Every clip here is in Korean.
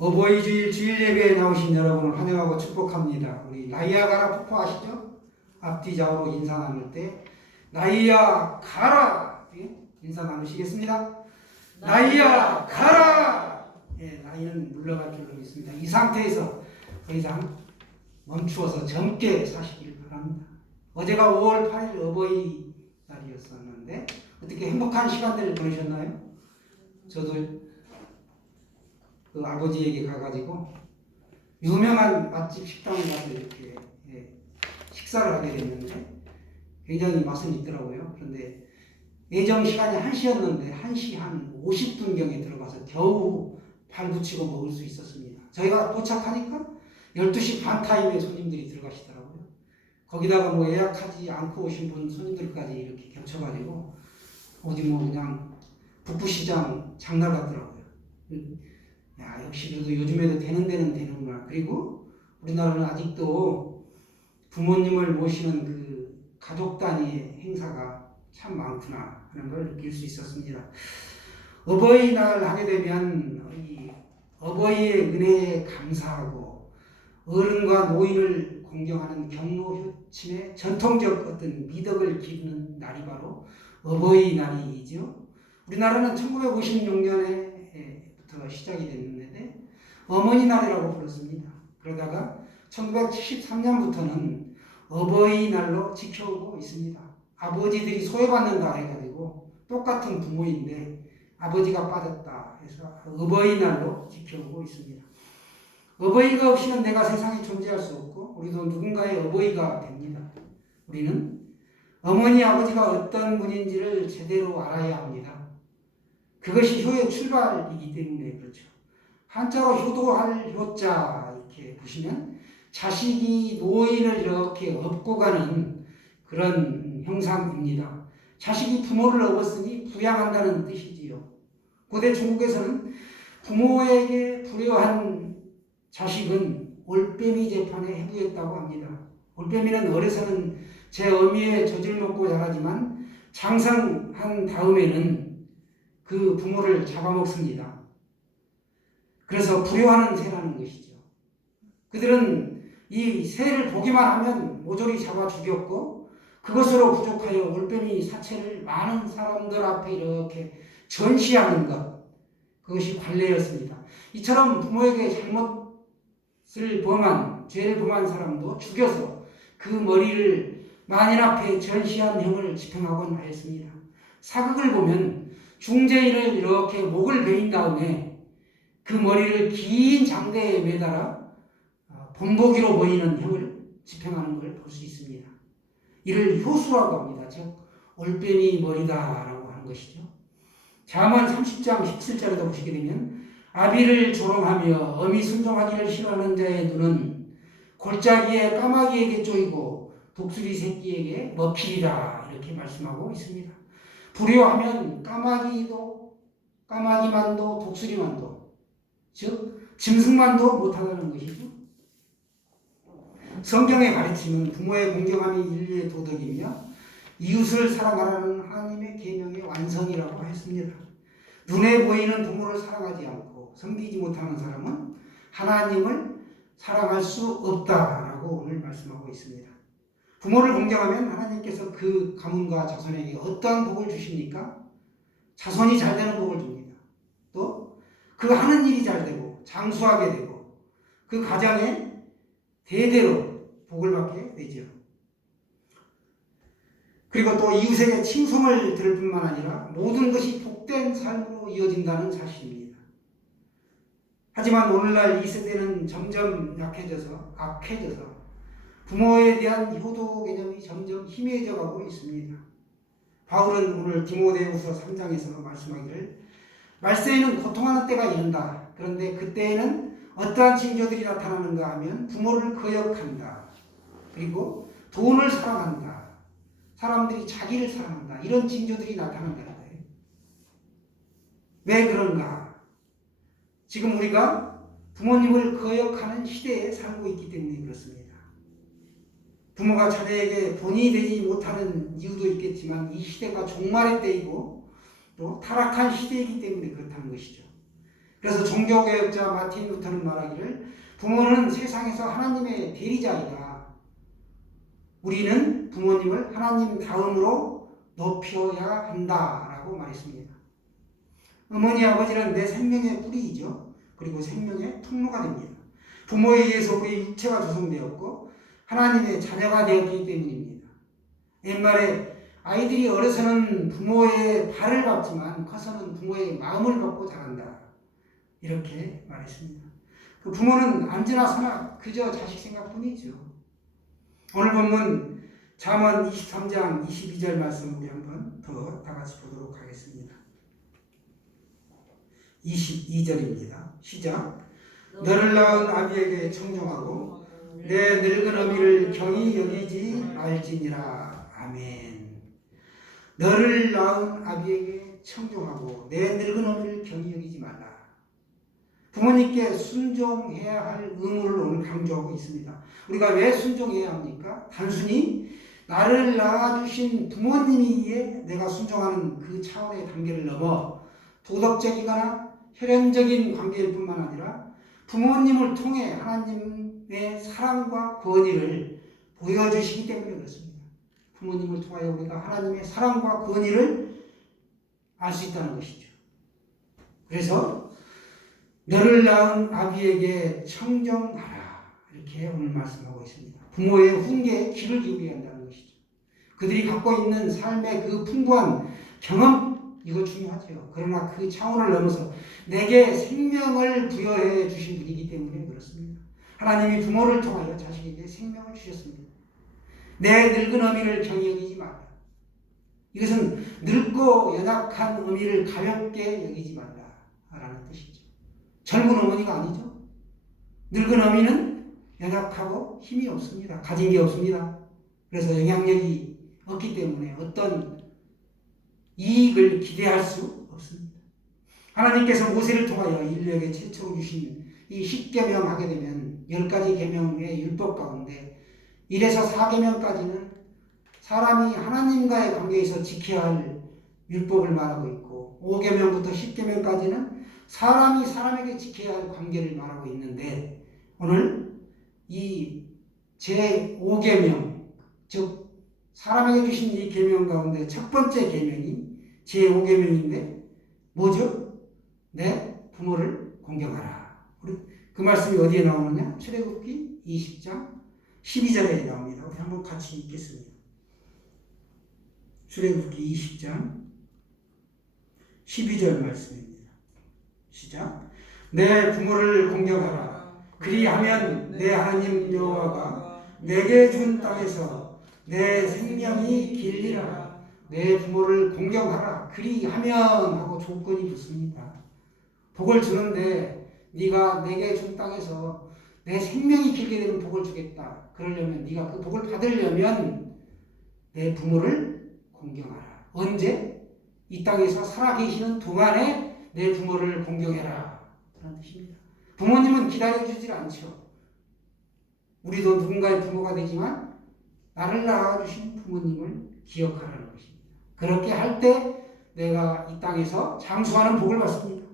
어버이 주일 예배에 나오신 여러분을 환영하고 축복합니다. 우리 나이아가라 폭포 아시죠? 앞뒤 좌우로 인사 나눌 때 나이아 가라! 예? 인사 나누시겠습니다. 나이아 가라! 예, 나이는 물러갈 줄로 믿습니다. 이 상태에서 더 이상 멈추어서 젊게 사시길 바랍니다. 어제가 5월 8일 어버이 날이었었는데 어떻게 행복한 시간들을 보내셨나요? 저도 그 아버지에게 가가지고 유명한 맛집 식당에 가서 이렇게 식사를 하게 됐는데 굉장히 맛은 있더라고요. 그런데 예정 시간이 1시였는데 1시 한 50분경에 들어가서 겨우 발 붙이고 먹을 수 있었습니다. 저희가 도착하니까 12시 반 타임에 손님들이 들어가시더라고요. 거기다가 뭐 예약하지 않고 오신 분 손님들까지 이렇게 겹쳐가지고 어디 뭐 그냥 북부시장 장날 같더라고요. 야, 역시 그래도 요즘에도 되는 데는 되는구나. 그리고 우리나라는 아직도 부모님을 모시는 그 가족 단위의 행사가 참 많구나 하는 걸 느낄 수 있었습니다. 어버이날 하게 되면 이 어버이의 은혜에 감사하고 어른과 노인을 공경하는 경로효침의 전통적 어떤 미덕을 기르는 날이 바로 어버이날이죠. 우리나라는 1956년에 시작이 됐는데 어머니 날이라고 불렀습니다. 그러다가 1973년부터는 어버이날로 지켜오고 있습니다. 아버지들이 소외받는다 해가지고 똑같은 부모인데 아버지가 빠졌다 해서 어버이날로 지켜오고 있습니다. 어버이가 없이는 내가 세상에 존재할 수 없고 우리도 누군가의 어버이가 됩니다. 우리는 어머니 아버지가 어떤 분인지를 제대로 알아야 합니다. 그것이 효의 출발이기 때문에 그렇죠. 한자로 효도할 효자 이렇게 보시면 자식이 노인을 이렇게 업고 가는 그런 형상입니다. 자식이 부모를 업었으니 부양한다는 뜻이지요. 고대 중국에서는 부모에게 불효한 자식은 올빼미 재판에 해부했다고 합니다. 올빼미는 어려서는 제 어미의 젖을 먹고 자라지만 장성한 다음에는 그 부모를 잡아먹습니다. 그래서 불효하는 새라는 것이죠. 그들은 이 새를 보기만 하면 모조리 잡아 죽였고 그것으로 부족하여 올빼미 사체를 많은 사람들 앞에 이렇게 전시하는 것, 그것이 관례였습니다. 이처럼 부모에게 잘못을 범한, 죄를 범한 사람도 죽여서 그 머리를 만인 앞에 전시한 형을 집행하곤 하였습니다. 사극을 보면 중재인을 이렇게 목을 베인 다음에 그 머리를 긴 장대에 매달아 본보기로 보이는 형을 집행하는 걸 볼 수 있습니다. 이를 효수라고 합니다. 즉 올빼미 머리다라고 하는 것이죠. 잠언 30장 17절에도 보시게 되면 아비를 조롱하며 어미 순종하기를 싫어하는 자의 눈은 골짜기에 까마귀에게 쪼이고 독수리 새끼에게 먹히리라 이렇게 말씀하고 있습니다. 불효하면 까마귀만도 독수리만도 즉 짐승만도 못하다는 것이죠. 성경의 가르침은 부모의 공경함이 인류의 도덕이며 이웃을 사랑하라는 하나님의 계명의 완성이라고 했습니다. 눈에 보이는 부모를 사랑하지 않고 섬기지 못하는 사람은 하나님을 사랑할 수 없다라고 오늘 말씀하고 있습니다. 부모를 공경하면 하나님께서 그 가문과 자손에게 어떠한 복을 주십니까? 자손이 잘 되는 복을 줍니다. 또 그 하는 일이 잘 되고 장수하게 되고 그 가정에 대대로 복을 받게 되죠. 그리고 또 이웃에게 칭송을 들을 뿐만 아니라 모든 것이 복된 삶으로 이어진다는 사실입니다. 하지만 오늘날 이 세대는 점점 약해져서 악해져서 부모에 대한 효도 개념이 점점 희미해져 가고 있습니다. 바울은 오늘 디모데후서 3장에서 말씀하기를 말세에는 고통하는 때가 이른다. 그런데 그때에는 어떠한 징조들이 나타나는가 하면 부모를 거역한다. 그리고 돈을 사랑한다. 사람들이 자기를 사랑한다. 이런 징조들이 나타난다는 거예요. 왜 그런가? 지금 우리가 부모님을 거역하는 시대에 살고 있기 때문에 그렇습니다. 부모가 자녀에게 본이 되지 못하는 이유도 있겠지만 이 시대가 종말의 때이고 또 타락한 시대이기 때문에 그렇다는 것이죠. 그래서 종교개혁자 마틴 루터는 말하기를 부모는 세상에서 하나님의 대리자이다. 우리는 부모님을 하나님 다음으로 높여야 한다라고 말했습니다. 어머니, 아버지는 내 생명의 뿌리이죠. 그리고 생명의 통로가 됩니다. 부모에 의해서 우리 육체가 조성되었고 하나님의 자녀가 되었기 때문입니다. 옛말에 아이들이 어려서는 부모의 발을 밟지만 커서는 부모의 마음을 받고 자란다. 이렇게 말했습니다. 그 부모는 안지나 서나 그저 자식 생각뿐이죠. 오늘 본문 잠언 23장 22절 말씀 우리 한번 더 다 같이 보도록 하겠습니다. 22절입니다. 시작. 너를 낳은 아비에게 청종하고 내 늙은 어미를 경히 여기지 말지니라. 아멘. 너를 낳은 아비에게 청종하고 내 늙은 어미를 경히 여기지 말라. 부모님께 순종해야 할 의무를 오늘 강조하고 있습니다. 우리가 왜 순종해야 합니까? 단순히 나를 낳아주신 부모님이기에 내가 순종하는 그 차원의 단계를 넘어 도덕적이거나 혈연적인 관계일 뿐만 아니라 부모님을 통해 하나님의 사랑과 권위를 보여주시기 때문에 그렇습니다. 부모님을 통하여 우리가 하나님의 사랑과 권위를 알 수 있다는 것이죠. 그래서 너를 낳은 아비에게 청정하라. 이렇게 오늘 말씀하고 있습니다. 부모의 훈계에 귀를 기울여야 한다는 것이죠. 그들이 갖고 있는 삶의 그 풍부한 경험, 이거 중요하죠. 그러나 그 차원을 넘어서 내게 생명을 부여해 주신 분이기 때문에 그렇습니다. 하나님이 부모를 통하여 자식에게 생명을 주셨습니다. 내 늙은 어미를 경히 여기지 마라. 이것은 늙고 연약한 어미를 가볍게 여기지 말라라는 뜻이죠. 젊은 어머니가 아니죠. 늙은 어미는 연약하고 힘이 없습니다. 가진 게 없습니다. 그래서 영향력이 없기 때문에 어떤 이익을 기대할 수 없습니다. 하나님께서 모세를 통하여 인류에게 최초로 주신 이 10계명 하게 되면 10가지 계명의 율법 가운데 1에서 4계명까지는 사람이 하나님과의 관계에서 지켜야 할 율법을 말하고 있고 5계명부터 10계명까지는 사람이 사람에게 지켜야 할 관계를 말하고 있는데 오늘 이 제5계명 즉 사람에게 주신 이 계명 가운데 첫 번째 계명이 제5계명인데 뭐죠? 내 부모를 공경하라. 그 말씀이 어디에 나오느냐? 출애굽기 20장 12절에 나옵니다. 우리 한번 같이 읽겠습니다. 출애굽기 20장 12절 말씀입니다. 시작. 내 부모를 공경하라. 그리하면 내 하나님 여호와가 내게 준 땅에서 내 생명이 길리라. 내 부모를 공경하라. 그리하면 하고 조건이 붙습니다. 복을 주는데 네가 내게 준 땅에서 내 생명이 길게 되는 복을 주겠다. 그러려면 네가 그 복을 받으려면 내 부모를 공경하라. 언제? 이 땅에서 살아계시는 동안에 내 부모를 공경해라. 그런 뜻입니다. 부모님은 기다려주질 않죠. 우리도 누군가의 부모가 되지만 나를 낳아주신 부모님을 기억하라는 것입니다. 그렇게 할 때 내가 이 땅에서 장수하는 복을 받습니다.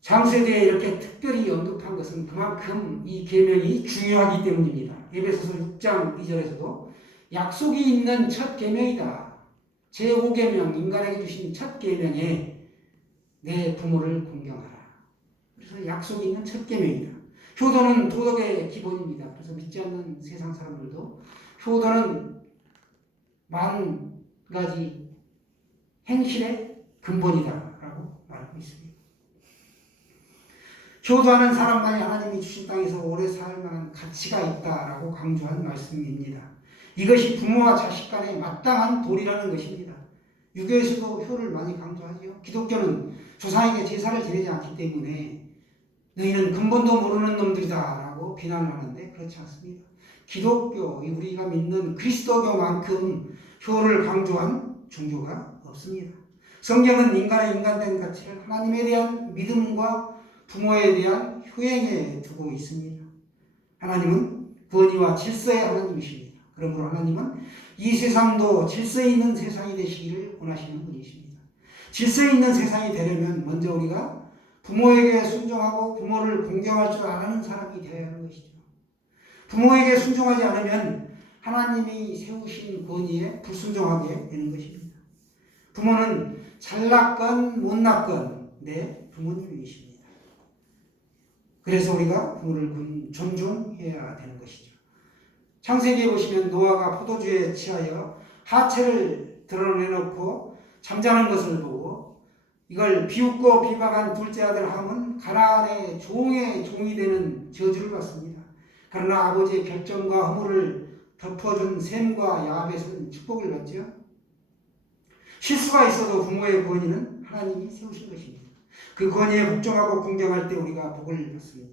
장수에 대해 이렇게 특별히 언급한 것은 그만큼 이 계명이 중요하기 때문입니다. 에베소서 6장 2절에서도 약속이 있는 첫 계명이다. 제5계명 인간에게 주신 첫 계명에 내 부모를 공경하라. 그래서 약속이 있는 첫 계명이다. 효도는 도덕의 기본입니다. 그래서 믿지 않는 세상 사람들도 효도는 40가지 행실의 근본이다라고 말하고 있습니다. 효도하는 사람만이 하나님이 주신 땅에서 오래 살 만한 가치가 있다라고 강조한 말씀입니다. 이것이 부모와 자식 간의 마땅한 도리라는 것입니다. 유교에서도 효를 많이 강조하죠. 기독교는 조상에게 제사를 지내지 않기 때문에 너희는 근본도 모르는 놈들이다라고 비난을 하는데 그렇지 않습니다. 기독교, 우리가 믿는 그리스도교만큼 효를 강조한 종교가 없습니다. 성경은 인간의 인간된 가치를 하나님에 대한 믿음과 부모에 대한 효행에 두고 있습니다. 하나님은 권위와 질서의 하나님이십니다. 그러므로 하나님은 이 세상도 질서 있는 세상이 되시기를 원하시는 분이십니다. 질서 있는 세상이 되려면 먼저 우리가 부모에게 순종하고 부모를 공경할 줄 아는 사람이 되어야 하는 것이죠. 부모에게 순종하지 않으면 하나님이 세우신 권위에 불순종하게 되는 것입니다. 부모는 잘났건 못났건 내 부모님이십니다. 그래서 우리가 부모를 존중해야 되는 것이죠. 창세기에 보시면 노아가 포도주에 취하여 하체를 드러내놓고 잠자는 것을 보고 이걸 비웃고 비방한 둘째 아들 함은 가나안의 종이 되는 저주를 받습니다. 그러나 아버지의 결정과 허물을 덮어준 셈과 야벳은 축복을 받죠. 실수가 있어도 부모의 권위는 하나님이 세우신 것입니다. 그 권위에 복종하고 공경할 때 우리가 복을 받습니다.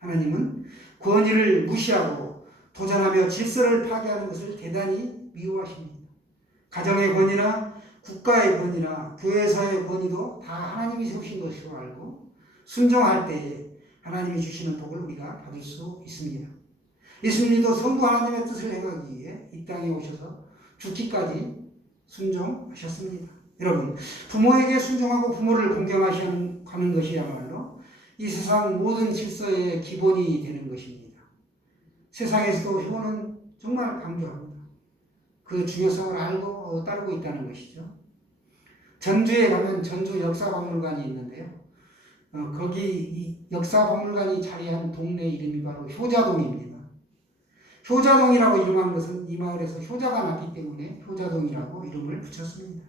하나님은 권위를 무시하고 도전하며 질서를 파괴하는 것을 대단히 미워하십니다. 가정의 권위나 국가의 권위나 교회에서의 권위도 다 하나님이 세우신 것으로 알고 순종할 때에 하나님이 주시는 복을 우리가 받을 수 있습니다. 예수님도 성부 하나님의 뜻을 행하기 위해 이 땅에 오셔서 죽기까지 순종하셨습니다. 여러분, 부모에게 순종하고 부모를 공경하시는 것이야말로 이 세상 모든 질서의 기본이 되는 것입니다. 세상에서도 효는 정말 강조합니다. 그 중요성을 알고 따르고 있다는 것이죠. 전주에 가면 전주 역사박물관이 있는데요. 거기 이 역사박물관이 자리한 동네 이름이 바로 효자동입니다. 효자동이라고 이름한 것은 이 마을에서 효자가 났기 때문에 효자동이라고 이름을 붙였습니다.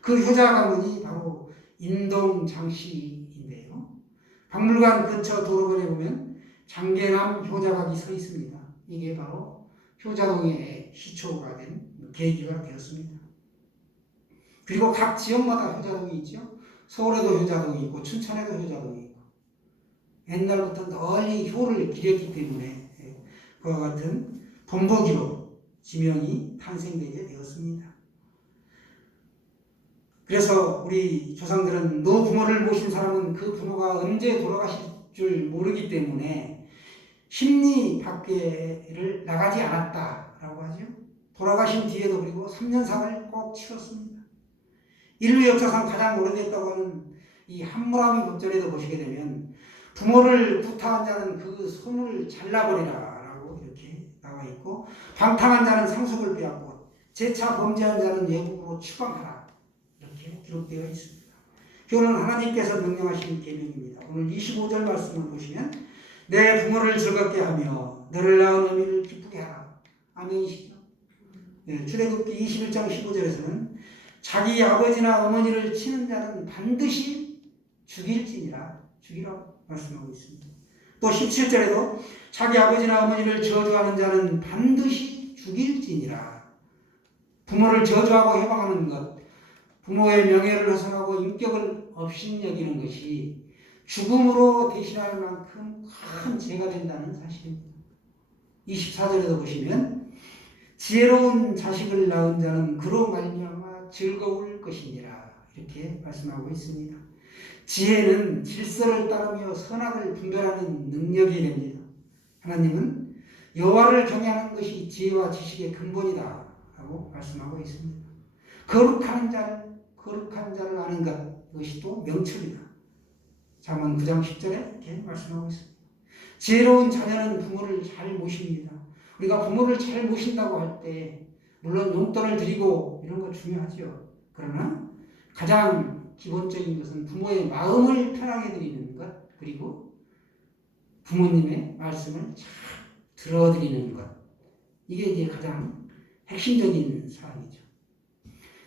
그 효자 가문이 바로 인동 장씨인데요. 박물관 근처 도로변에 보면 장계남 효자각이 서 있습니다. 이게 바로 효자동의 시초가 된 계기가 되었습니다. 그리고 각 지역마다 효자동이 있죠. 서울에도 효자동이 있고 춘천에도 효자동이 있고 옛날부터 널리 효를 기렸기 때문에 그와 같은 본보기로 지명이 탄생되게 되었습니다. 그래서 우리 조상들은 노부모를 모신 사람은 그 부모가 언제 돌아가실 줄 모르기 때문에 심리 밖에를 나가지 않았다라고 하죠. 돌아가신 뒤에도 그리고 3년상을 꼭 치렀습니다. 인류 역사상 가장 오래됐다고 하는 이 함무라비 법전에도 보시게 되면 부모를 구타한 자는 그 손을 잘라버리라 라고 이렇게 나와 있고 방탕한 자는 상속을 빼앗고 재차 범죄한 자는 예국으로 추방하라 이렇게 기록되어 있습니다. 효는 하나님께서 명령하신 계명입니다. 오늘 25절 말씀을 보시면 내 부모를 즐겁게 하며 너를 낳은 어미를 기쁘게 하라. 아멘이시죠? 네, 출애굽기 21장 15절에서는 자기 아버지나 어머니를 치는 자는 반드시 죽일지니라 죽이라고 말씀하고 있습니다. 또 17절에도 자기 아버지나 어머니를 저주하는 자는 반드시 죽일지니라. 부모를 저주하고 해방하는 것, 부모의 명예를 훼손하고 인격을 업신여기는 것이 죽음으로 대신할 만큼 큰 죄가 된다는 사실입니다. 24절에도 보시면 지혜로운 자식을 낳은 자는 그로 말미암아 즐거울 것이니라 이렇게 말씀하고 있습니다. 지혜는 질서를 따르며 선악을 분별하는 능력이 됩니다. 하나님은 여호와를 경외하는 것이 지혜와 지식의 근본이다 라고 말씀하고 있습니다. 거룩한 자를 아는 것, 이것이 또 명철이다. 잠언 9장 10절에 이렇게 말씀하고 있습니다. 지혜로운 자녀는 부모를 잘 모십니다. 우리가 부모를 잘 모신다고 할 때 물론 용돈을 드리고 이런 거 중요하죠. 그러나 가장 기본적인 것은 부모의 마음을 편하게 드리는 것, 그리고 부모님의 말씀을 잘 들어드리는 것, 이게 이제 가장 핵심적인 사항이죠.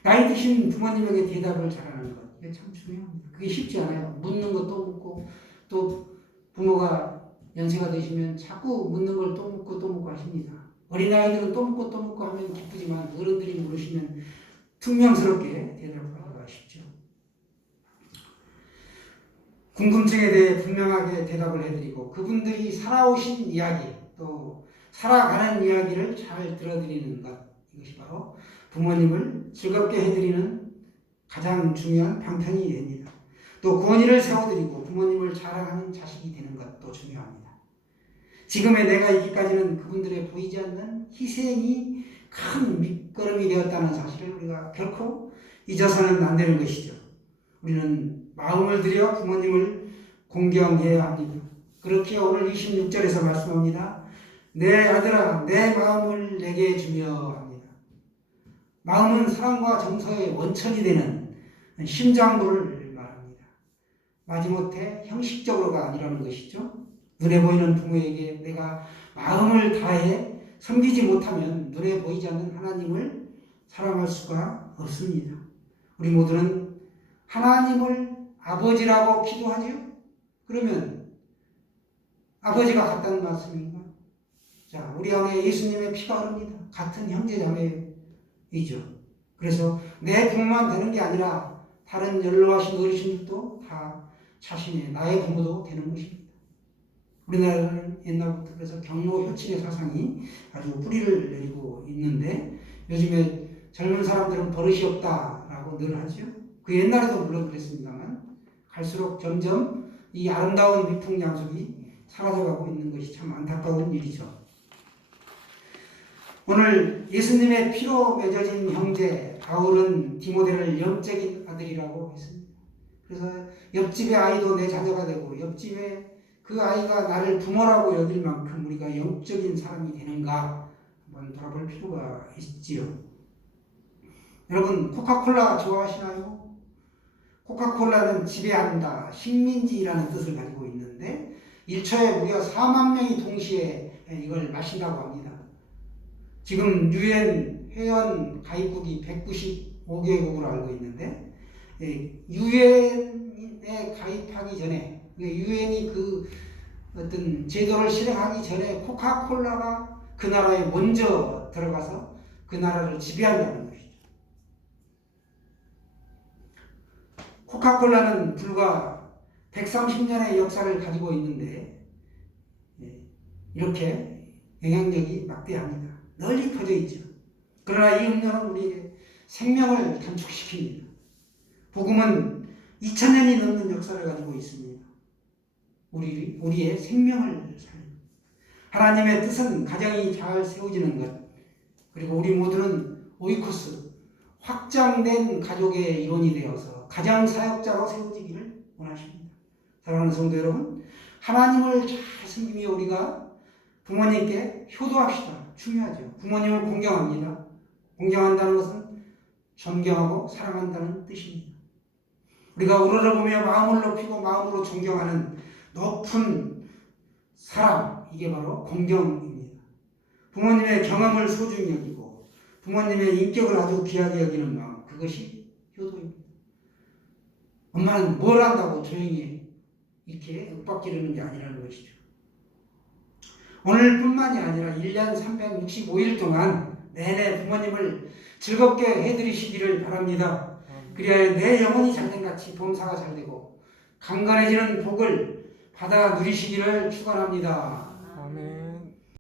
나이 드신 부모님에게 대답을 잘하는 것, 이게 참 중요합니다. 그게 쉽지 않아요. 묻는 것도 묻고 또 부모가 연세가 되시면 자꾸 묻는 걸 또 묻고 하십니다. 어린아이들은 또 묻고 하면 기쁘지만 어른들이 물으시면 퉁명스럽게 대답하기가 쉽죠. 궁금증에 대해 분명하게 대답을 해드리고 그분들이 살아오신 이야기 또 살아가는 이야기를 잘 들어드리는 것, 이것이 바로 부모님을 즐겁게 해드리는 가장 중요한 방편이 됩니다. 또 권위를 세워드리고 부모님을 자랑하는 자식이 되는 것도 중요합니다. 지금의 내가 있기까지는 그분들의 보이지 않는 희생이 큰 밑거름이 되었다는 사실을 우리가 결코 잊어서는 안 되는 것이죠. 우리는 마음을 들여 부모님을 공경해야 합니다. 그렇게 오늘 26절에서 말씀합니다. 내 아들아 내 마음을 내게 주며 합니다. 마음은 사랑과 정서의 원천이 되는 심장부를 말합니다. 마지못해 형식적으로가 아니라는 것이죠. 눈에 보이는 부모에게 내가 마음을 다해 섬기지 못하면 눈에 보이지 않는 하나님을 사랑할 수가 없습니다. 우리 모두는 하나님을 아버지라고 기도하지요? 그러면 아버지가 같다는 말씀인가? 자, 우리 안에 예수님의 피가 흐릅니다. 같은 형제자매이죠. 그래서 내 부모만 되는 게 아니라 다른 연로하신 어르신들도 다 자신의 나의 부모도 되는 것입니다. 우리나라는 옛날부터 그래서 경로 효친의 사상이 아주 뿌리를 내리고 있는데 요즘에 젊은 사람들은 버릇이 없다라고 늘 하죠. 그 옛날에도 물론 그랬습니다만 갈수록 점점 이 아름다운 위풍양속이 사라져가고 있는 것이 참 안타까운 일이죠. 오늘 예수님의 피로 맺어진 형제 바울은 디모데를 영적인 아들이라고 했습니다. 그래서 옆집의 아이도 내 자녀가 되고 옆집의 그 아이가 나를 부모라고 여길 만큼 우리가 영적인 사람이 되는가 한번 돌아볼 필요가 있지요. 여러분 코카콜라 좋아하시나요? 코카콜라는 지배한다, 식민지라는 뜻을 가지고 있는데 1초에 무려 4만 명이 동시에 이걸 마신다고 합니다. 지금 유엔 회원 가입국이 195개국으로 알고 있는데 유엔에 가입하기 전에 유엔이 그 어떤 제도를 실행하기 전에 코카콜라가 그 나라에 먼저 들어가서 그 나라를 지배한다는 것이죠. 코카콜라는 불과 130년의 역사를 가지고 있는데 이렇게 영향력이 막대합니다. 널리 퍼져 있죠. 그러나 이 음료는 우리에게 생명을 단축시킵니다. 복음은 2000년이 넘는 역사를 가지고 있습니다. 우리의 생명을 살립니다. 하나님의 뜻은 가정이 잘 세워지는 것, 그리고 우리 모두는 오이코스, 확장된 가족의 일원이 되어서 가장 사역자로 세워지기를 원하십니다. 사랑하는 성도 여러분, 하나님을 잘 섬기며 우리가 부모님께 효도합시다. 중요하죠. 부모님을 공경합니다. 공경한다는 것은 존경하고 사랑한다는 뜻입니다. 우리가 우러러보며 마음을 높이고 마음으로 존경하는 높은 사랑, 이게 바로 공경입니다. 부모님의 경험을 소중히 여기고 부모님의 인격을 아주 귀하게 여기는 마음, 그것이 효도입니다. 엄마는 뭘 한다고 조용히 이렇게 윽박지르는 게 아니라는 것이죠. 오늘뿐만이 아니라 1년 365일 동안 내내 부모님을 즐겁게 해드리시기를 바랍니다. 그래야 내 영혼이 잘된 같이 범사가 잘되고 강건해지는 복을 받아 누리시기를 축원합니다. 아멘.